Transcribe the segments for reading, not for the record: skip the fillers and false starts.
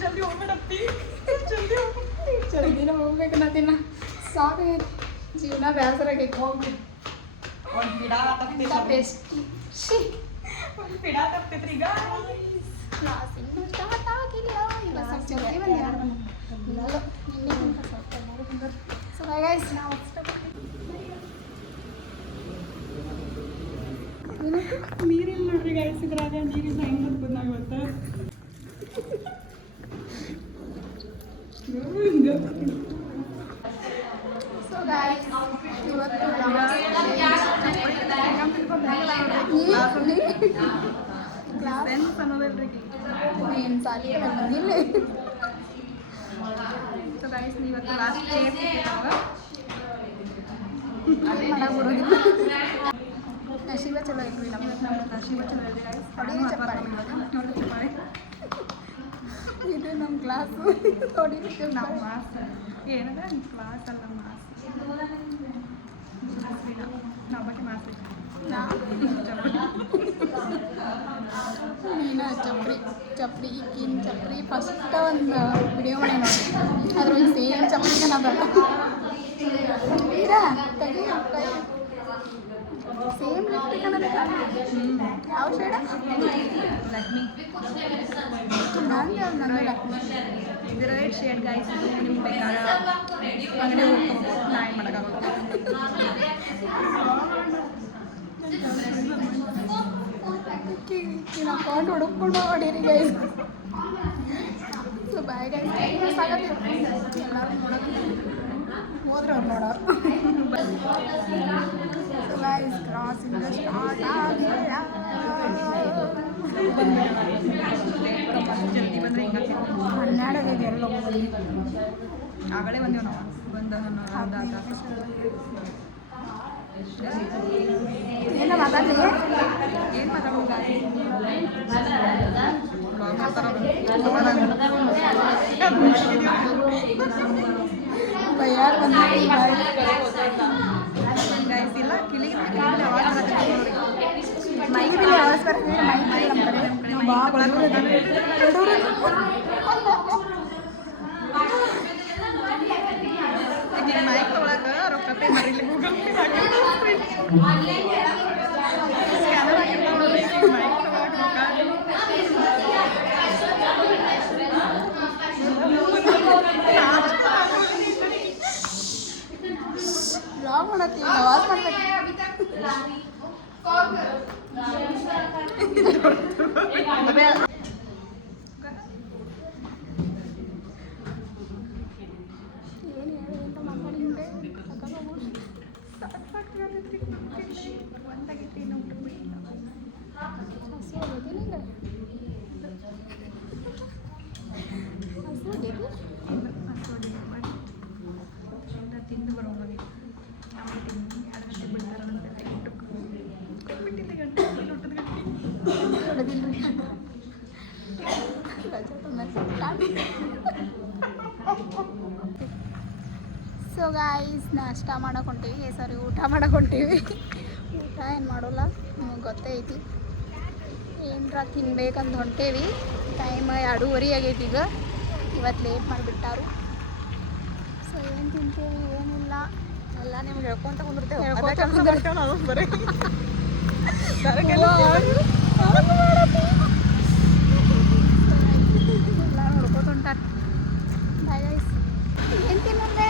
ಜಲ್ದಿ ಹೋಗ್ಬೇಡಪ್ಪಿ ಜಲ್ದಿನ ಹೋಗ್ಬೇಕು ನಾ ಸಾಕಾಗೈತಿ ಜೀವನ ಬೇಸರ ಆಗೈತಿ ಹೋಗ್ಬೇಕು ಒಂದು ಗಿಡ ಬೆಸ್ಟ್ ಒಂದು ಗಿಡ ತಪ್ತೈತ್ರಿ ಈಗ ಕ್ಲಾಸ್ ಇನ್ನೂ ಸ್ಟಾರ್ಟ್ ಆಗಿಲ್ಲ ಇಲ್ಲ ಸ್ವಲ್ಪ ಜಲ್ದಿ ಬಂದು ಯಾರು ಇಲ್ಲ ನಿನ್ನೆಗಿಂತ ಸ್ವಲ್ಪ ಎಲ್ಲರೂ ಬಂದರು ಸೊ ಗೈಸ್ ನಾವು ನೀರಿಲ್ಲ ನೋಡ್ರಿ ಗೈಸ್ ಇದ್ರಾಗ ನೀರಿಲ್ಲ ಹೆಂಗೆ ಬಂದಾಗ ಗೊತ್ತಾ ಸೊ ಗೈಸ್ ಇವತ್ತು ಕ್ಲಾಸ್ ಅನ್ನೋದಲ್ರಿ ಏನು ಸಾಲಿ ಬಂದಿಲ್ಲ ಸೊ ಗೈಸ್ ಇವತ್ತು ಲಾಸ್ಟ್ ಡೇ ಅದೇ ಮಾಡಕ್ಕೆ ಬರೋದಿಲ್ಲ ನಶೀಬ ಚಲೋ ಇಲ್ರಿ ನಮ್ಮ ನಶೀಬ ಚಲೋ ಇದೆ ಗೈಸ್ ಹೊಡೀರಿ ಚಪ್ಪಾಳೆ ನೋಡಿ ಚಪ್ಪಾಳೆ ಇದು ನಮ್ಮ ಕ್ಲಾಸು ಹೊಡೀರಿ ನಾವು ಮಾಸ್ ಏನದ ಕ್ಲಾಸ್ ಅಲ್ಲ ಮಾಸ್ ನಾವು ಬಗ್ಗೆ ಮಾಸ್ ನೀನು ಚಪ್ರಿ ಈಗಿನ ಚಪ್ರಿ ಫಸ್ಟ್ ಒಂದು ವಿಡಿಯೋ ಮಾಡಿ ನೋಡಿ ಅದ್ರೊಳಗೆ ಸೇಮ್ ಚಪ್ರಿಗೆ ನಾ ಬೀರಾ ತೆಗಿ ಕೈ ಸೇಮ್ ಲಿಪ್ಟಿಕ್ ಅನ್ನೋದು ಯಾವ ಶೇಡ ಲಕ್ಷ್ಮಿ ನಂದು ಲಕ್ಷ್ಮಿ ಇದರ ಶೇಡ್ ಗೈಸ್ ನಿಮ್ಗೆ ಬೇಕಾದ ಅಂಗಡಿ ಹೋಗ್ಕೊಂಡು ನಾ ಏನು ಮಾಡೋಕ್ಕಾಗೋದು ಅಕೌಂಟ್ ಹುಡುಕೊಂಡು ಹೊಡೀರಿ ಗೈಸ್ ಸೊ ಬಾಯ್ ಗೈಸ್ ಸಾಕತ್ತೆ ಎಲ್ಲರೂ ನೋಡೋದು ಹೋದ್ರೆ ಅವ್ರು ನೋಡೋರು ಸೊ ಗೈಸ್ ಕ್ರಾಸಿಂಗ್ ಸ್ಟಾರ್ಟ್ ಆಗಿಲ್ಲ ಜಲ್ದಿ ಬಂದರೆ ಹಿಂಗೆ 12 ಎಲ್ಲ ಹೋಗಿ ಆಗಲೇ ಬಂದೇವು ನಾವು ಏನೋ ಮಾತಾಡಲಿ ಏನು ಮಾತಾಡೋದು ಭಯ ಬಂದಿಲ್ಲ ಗೈಸ್ ಇಲ್ಲ ಕಿಲಿಗೆ ಮೈಕ್ ಆವಾಜ್ ಬರ್ತಿದೆ ಮೈಕ್ ಮೈಕ್ ತೊಗೊಳಕ್ಕೆ ರೊಕ್ಕ ಪೇ ಮಾಡಿಲ್ಲ ಗೂಗಲ್ ಪೇ ಸ್ಕ್ಯಾನರ್ ಆಗಿರ್ತಾವ ಮೈಕ್ ಬ್ಲಾಗ್ ಮಾಡತ್ತೀವಿ ಆವಾಜ್ ಮಾಡ್ಬೇಕು ಏನು ಹೇಳಿ ಅಂತ ಮಾತಾಡಿದ್ರೆ ಒಂದಾಗಿತ್ತು ಇನ್ನೂ ಬಿಟ್ಟಿಲ್ಲ ಹಸು ಆಗೈತಿ ಹಸು ಆಗೈತಿ ತಿಂದು ಬರೋಂಗಾಗಿ ಆಮೇಲೆ ತಿಂದು 2 ಗಂಟೆ ಬಿಡ್ತಾರೆ ಬಿಟ್ಟಿದ್ದ ಗಂಟೆ ಊಟದ ಗಂಟೆ ಹೊಡೆದಿಲ್ರಿ ಸೊ ಗಾಯ್ಸ್ ನಾಷ್ಟ ಮಾಡಕ್ಕೆ ಹೊಂಟೀವಿ ಸಾರಿ ಊಟ ಮಾಡಕ್ಕೆ ಹೊಂಟೀವಿ ಊಟ ಏನು ಮಾಡೋಲ್ಲ ನಿಮಗೆ ಗೊತ್ತೇ ಐತಿ ಏನರ ತಿನ್ಬೇಕಂತ ಹೊಂಟೇವಿ ಟೈಮ್ 2:30 ಆಗೈತಿ ಈಗ ಇವತ್ತು ಲೇಟ್ ಮಾಡಿಬಿಟ್ಟಾರು ಸೊ ಏನು ತಿಂತೇವಿ ಏನಿಲ್ಲ ಎಲ್ಲ ನಿಮ್ಗೆ ಹೇಳ್ಕೊಂತ ಕುಂದಿರ್ತೇವೆ ಎಲ್ಲ ನೋಡ್ಕೊತ ಹೊಂಟಾರ ಬಾಯ್ ಗೈಸ್ ಏನು ತಿನ್ನಲ್ಲೇ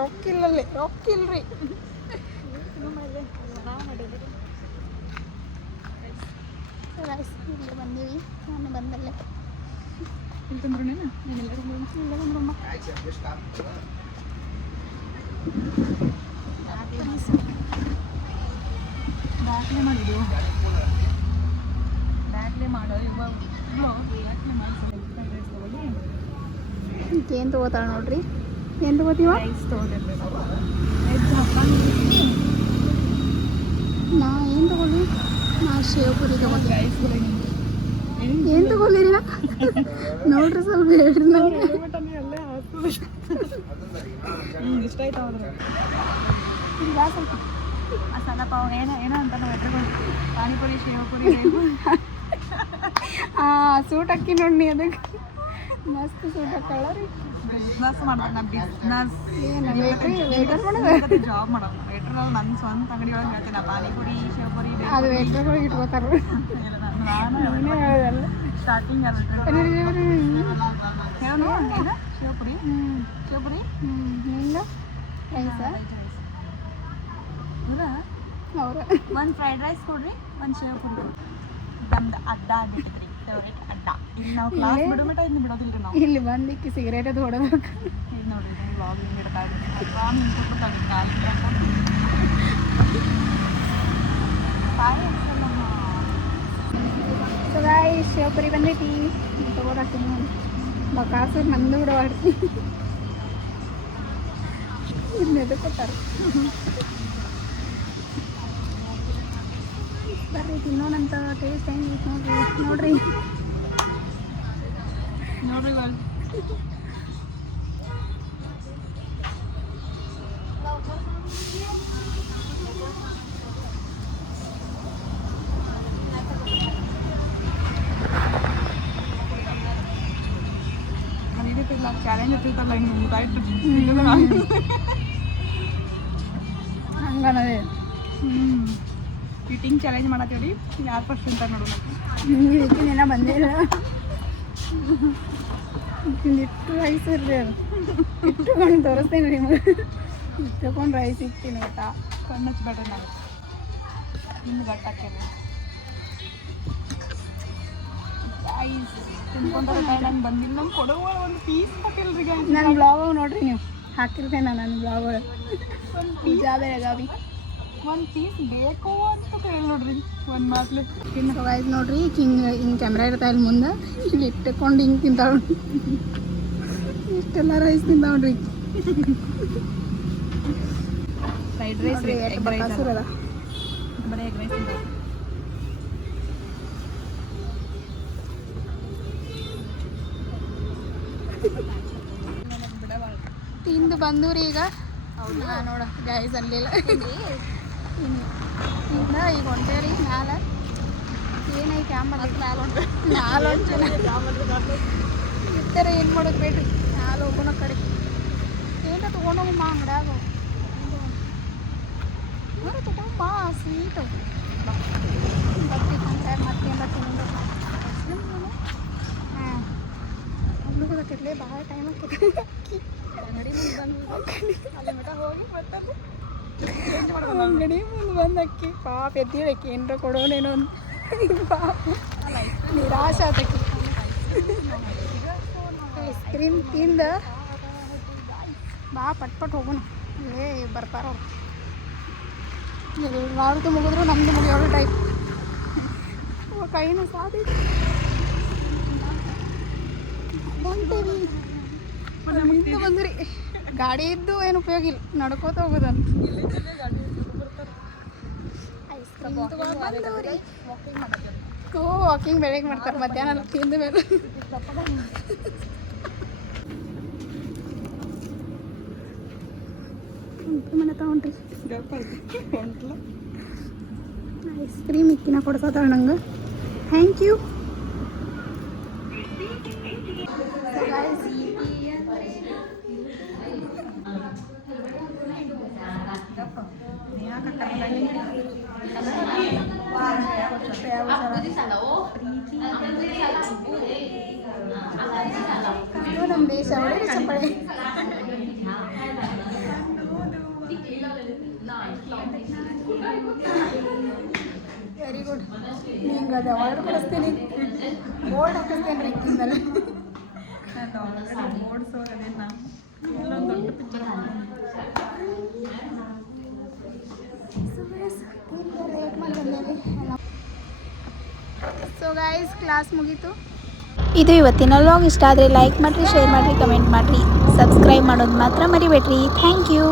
ರೊಕ್ಕಿಲ್ಲಲ್ಲಿ ರೊಕ್ಕಿಲ್ರಿ ಗೈಸ್ ಇಲ್ಲಿ ಬಂದೀವಿ ನಾನು ಬಂದಲ್ಲೇ ತಿಂತಂದ್ರೇನು ಇಲ್ಲೇ ಬಂದ್ರಮ್ಮ ಬ್ಯಾಕ್ಲೆ ಮಾಡಿದ್ದು ಬ್ಯಾಕ್ಲೆ ಮಾಡೋ ಇವಾಗ ಬ್ಯಾಕ್ಲೆ ಮಾಡಿ ಏನು ತೊಗೋತಾಳ ನೋಡ್ರಿ ಏನು ತೊಗೋತೀವ ರೈಸ್ ತೊಗೊಂಡಿರ್ಬೇಕು ನಾ ಏನು ತೊಗೊಳ್ಳಿ ನಾ ಶೇವ್ ಪುರಿ ತೊಗೋತೀನಿ ರೈಸ್ ಏನು ತೊಗೊಳ್ಳಿರಿ ನಾ ನೋಡ್ರಿ ಸ್ವಲ್ಪ ಹೇಳ್ರಿ ನನಗೆ ಅಲ್ಲೇ ಹಾಕ್ತದೆ ಇಷ್ಟ ಆಯ್ತು ಅವ್ರು ಇಲ್ಲ ಸ್ವಲ್ಪ ಆ ಸಣ್ಣ ಪಾವ್ ಏನೋ ಅಂತ ನಾವು ಎದ್ರುಗಳು ಪಾನಿಪುರಿ ಶೇವ್ ಪುರಿ ಸೂಟ್ ಹಾಕಿ ನೋಡಿ ಅದಕ್ಕೆ ಮಸ್ತ್ ಸೂಟ್ ಹಾಕಳ ರೀ. ಬಿಸ್ನೆಸ್ ಮಾಡ್ತಾನೆ ಬಿಸ್ನೆಸ್. ಏನು ವೇಟರ್ ಮಾಡೋದು ಜಾಬ್ ಮಾಡೋದು ವೇಟರ್. ನನ್ನ ಸ್ವಂತ ಅಂಗಡಿ ಒಳಗೆ ಹೇಳ್ತೀನಿ ಪಾನಿಪುರಿ ಶಿವಪುರಿ ಅದು ವೇಟರ್ಗಳು ಇಟ್ಕೋತಾರ. ನೀನೇ ಹೇಳೋದಲ್ಲ ಸ್ಟಾರ್ಟಿಂಗ್ ಹೇಳೋಣ ಶಿವಪುರಿ ಶಿವಪುರಿ ನಿಂದು ರೈಸ ಅವ್ರ ಒಂದು ಫ್ರೈಡ್ ರೈಸ್ ಕೊಡ್ರಿ, ಒಂದು ಶಿವಪುರಿ. ನಮ್ದು ಅಡ್ಡ ಆಗಿಬಿಟ್ಟಿದ್ರಿ ಫೇವ್ರೇಟ್ ಅಡ್ಡ. ಇಲ್ಲಿ ನಾವು ಕ್ಲಾಸ್ ಬಿಡೋಮಟ ಇನ್ನು ಬಿಡೋದಿಲ್ಲ ನಾವು. ಇಲ್ಲಿ ಬಂದಿಕ್ಕಿ ಸಿಗರೇಟ್ ಅದು ಹೊಡೋದಕ್ಕೆ ಈಗ ನೋಡ್ರಿ ವ್ಲಾಗ್ ಹಿಂಗೆ ಇಡ್ತಾ ಇದ್ದೀನಿ. ಸೊ ಗಾಯ್ಸ್ ಶಿವಪುರಿ ಬಂದೈತಿ ತಗೋರಾಕ್ತೀನಿ ನೋಡಿ. ಬಕಾಸೂರು ನಂದು ಕೂಡ ಆಡ್ತೀನಿ. ಇದನ್ನೆದು ಕೊಟ್ಟಾರ ಬರ್ರಿ ತಿನ್ನೋಣಂತ. ಟೇಸ್ಟ್ ಹೆಂಗೈತೆ ನೋಡ್ರಿ ನೋಡ್ರಿ ಚಾಲೆಂಜ್ ಇರ್ತಿರ್ತಲ್ಲ ಹಿಂಗೆ ಊಟ ಹಂಗನದೇ ಈಟಿಂಗ್ ಚಾಲೆಂಜ್ ಮಾಡತ್ತೇಳಿ ಯಾರು ಫಸ್ಟ್ ಅಂತ ನೋಡೋಣ. ಇದಕ್ಕಿನ ಬಂದೇ ಇಲ್ಲ. ಇಟ್ಟು ರೈಸ್ ಇರ್ರಿ ಅದು ಇಟ್ಟುಕೊಂಡು ತೋರಿಸ್ತೇನೆ ರೀ ನಿಮಗೆ. ಇಟ್ಟುಕೊಂಡು ರೈಸ್ ಇಕ್ತೀನಿ ಊಟ ಕಣ್ಣು ಹಚ್ಬೇಡ್ರಿ ನಾವು ಇನ್ನು ಗಟ್ಟ ಹಾಕ್ತೇವೆ. ತಿನ್ಕೊಂಡ್ರೆ ನಂಗೆ ಬಂದಿಲ್ಲ. ನಂಗೆ ಕೊಡುವ ಒಂದು ಪೀಸ್ ಹಾಕಿಲ್ರಿ. ನನ್ನ ಬ್ಲಾಗ್ ನೋಡ್ರಿ ನೀವು ಹಾಕಿರ್ತೇನೆ ನನ್ನ ಬ್ಲಾಗ್ ಒಂದು ಪಿಜ್ಜಾ ಬೆಳಗಾವಿ ಒಂದು ಪೀಸ್ ಬೇಕು ಅಂತ ಹೇಳಿ ನೋಡ್ರಿ ಒಂದು ಮಾತ್ಲೆ. ಸೊ ಗೈಸ್ ನೋಡ್ರಿ ಹಿಂಗೆ ಕ್ಯಾಮ್ರಾ ಇರ್ತಾ ಇಲ್ಲಿ ಮುಂದೆ ಇಲ್ಲಿ ಇಟ್ಟುಕೊಂಡು ಹಿಂಗೆ ತಿಂತಾವ್. ಇಷ್ಟೆಲ್ಲ ರೈಸ್ ತಿಂತಾವ್ರಿ. ಫ್ರೈಡ್ ರೈಸ್ ಬರೀ ಎಗ್ ರೈಸ್ ತಿಂದು ಬಂದೂರಿ ಈಗ. ನೋಡ ಗೈಸ್ ಅಲ್ಲಿಲ್ಲ ಇನ್ನು ಈಗ ಹೊಂಟೇರಿ ಮ್ಯಾಲ. ಏನೈತಿ ಆಂಬಲ್ ಮ್ಯಾಲ ಹೊಂಟೇನ ಇರ್ತಾರೆ. ಏನು ಮಾಡೋದು ಬೇಡ್ರಿ ಮ್ಯಾಲ ಹೋಗೋಣ ಕಡೆ. ಏನ ತೊಗೊಂಡೋಗಮ್ಮ ಅಂಗಡ್ಯಾಗ ತೊಗೊಂಬ ಸ್ವೀಟು ಬತ್ತಿ ಮತ್ತೇನ ತಿಂದು ಹಾಂ ಹುಡುಗದಕ್ಕಿರ್ಲಿ ಭಾಳ ಟೈಮ್ ಆಗ್ತದೆ. ಅಂಗಡಿ ಮುಂದೆ ಬಂದು ಹೋಗಿ ಬರ್ತಾರೆ. ಅಂಗಡಿ ಮುಂದೆ ಬಂದು ಅಕ್ಕಿ ಪಾಪ ಎದ್ದಿಳಕ್ಕಿ ಏನರ ಕೊಡೋನೇನೋ ಅಂತ ಪಾಪ ನಿರಾಶೆ ಆತಕ್ಕಿ. ಐಸ್ ಕ್ರೀಮ್ ತಿಂದ ಬಾ ಪಟ್ ಹೋಗೋಣ. ಬರ್ತಾರ ಅವ್ರು ಎಲ್ಲಾರ್ದು ಮುಗಿದ್ರು ನಮ್ದು ಮುಗಿಯೋಳು ಟೈಪ್. ಕೈನ ಸಾಧಿ ಹೊಂಟೇವಿ. ನಿಂತು ಬಂದ್ರಿ ಗಾಡಿ ಇದ್ದು ಏನು ಉಪಯೋಗ ಇಲ್ಲ, ನಡ್ಕೋತ ಹೋಗೋದಂತ. ಐಸ್ ಕ್ರೀಮ್ ಬಂದವ್ರಿ. ವಾಕಿಂಗ್ ಬೆಳಗ್ಗೆ ಮಾಡ್ತಾರೆ, ಮಧ್ಯಾಹ್ನ ತಿಂದ ಮೇಲೆ. ಮನೆ ತಗೊಂಡ್ರಿ ಐಸ್ ಕ್ರೀಮ್ ಇಕ್ಕಿನ ಕೊಡ್ಸತ್ತಾಳ ನಂಗೆ. Thank you. ನಮ್ಮ ದೇಶ ಒಳ್ಳೆ ಚಪ್ಪಳೆ. Very good. ನಿಂಗೆ ಅದು ಅವಾರ್ಡ್ ಕೊಡಿಸ್ತೀನಿ, ಬೋರ್ಡ್ ಹಾಕಿಸ್ತೇನೆ ರೀ ಇಕ್ಕಿಂದಲೇ. ಸೊ ಗೈಸ್ ಕ್ಲಾಸ್ ಮುಗೀತು. ಇದು ಇವತ್ತಿನ ವ್ಲಾಗ್. ಇಷ್ಟ ಆದರೆ ಲೈಕ್ ಮಾಡಿರಿ, ಶೇರ್ ಮಾಡಿರಿ, ಕಮೆಂಟ್ ಮಾಡಿರಿ, ಸಬ್ಸ್ಕ್ರೈಬ್ ಮಾಡೋದು ಮಾತ್ರ ಮರಿಬೇಡ್ರಿ. Thank you.